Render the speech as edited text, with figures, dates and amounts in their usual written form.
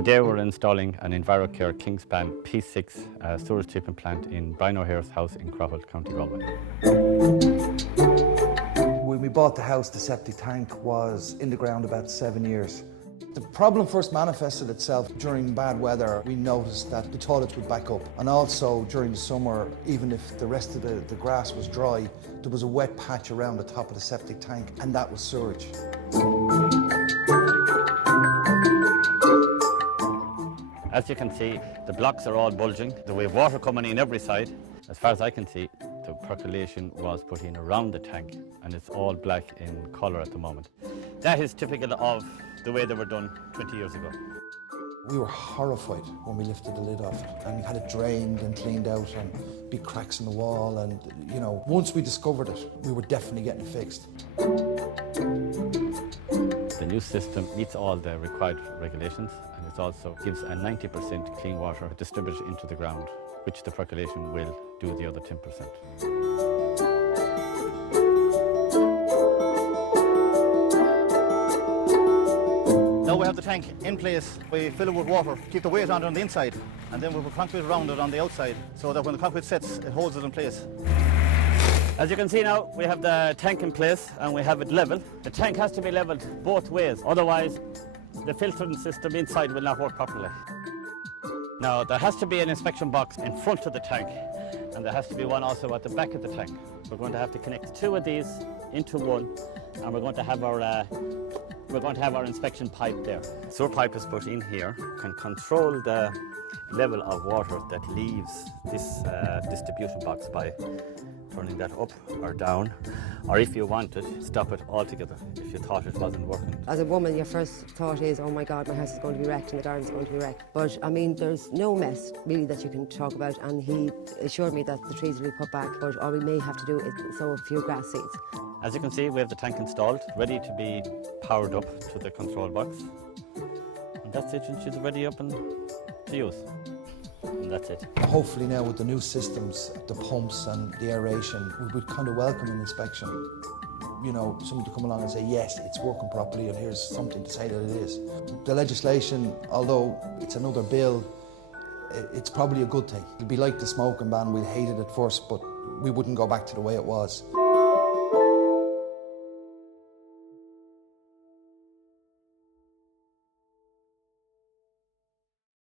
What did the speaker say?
Today we're installing an EnviroCare Kingspan P6 sewage treatment plant in Brian O'Hare's house in Crowell, County Galway. When we bought the house, the septic tank was in the ground about 7 years. The problem first manifested itself during bad weather. We noticed that the toilets would back up, and also during the summer, even if the rest of the grass was dry, there was a wet patch around the top of the septic tank, and that was sewage. As you can see, the blocks are all bulging. We have water coming in every side. As far as I can see, the percolation was put in around the tank, and it's all black in colour at the moment. That is typical of the way they were done 20 years ago. We were horrified when we lifted the lid off it, and we had it drained and cleaned out, and big cracks in the wall, and once we discovered it, we were definitely getting it fixed. The new system meets all the required regulations, and it also gives a 90% clean water distributed into the ground, which the percolation will do the other 10%. Now we have the tank in place. We fill it with water, keep the weight on it on the inside, and then we put concrete around it on the outside, so that when the concrete sets, it holds it in place. As you can see now, we have the tank in place and we have it level. The tank has to be leveled both ways, otherwise the filtering system inside will not work properly. Now there has to be an inspection box in front of the tank, and there has to be one also at the back of the tank. We're going to have to connect two of these into one, and we're going to have our inspection pipe there. Sewer pipe is put in here, can control the level of water that leaves this distribution box by turning that up or down, or if you want it, stop it altogether if you thought it wasn't working. As a woman, your first thought is, oh my God, my house is going to be wrecked and the garden's going to be wrecked. But I mean, there's no mess really that you can talk about, and he assured me that the trees will be put back, but all we may have to do is sow a few grass seeds. As you can see, we have the tank installed, ready to be powered up to the control box. And that's it, and she's ready up and to use. And that's it. Hopefully now with the new systems, the pumps and the aeration, we would kind of welcome an inspection. Somebody to come along and say, yes, it's working properly and here's something to say that it is. The legislation, although it's another bill, it's probably a good thing. It'd be like the smoking ban, we'd hate it at first, but we wouldn't go back to the way it was.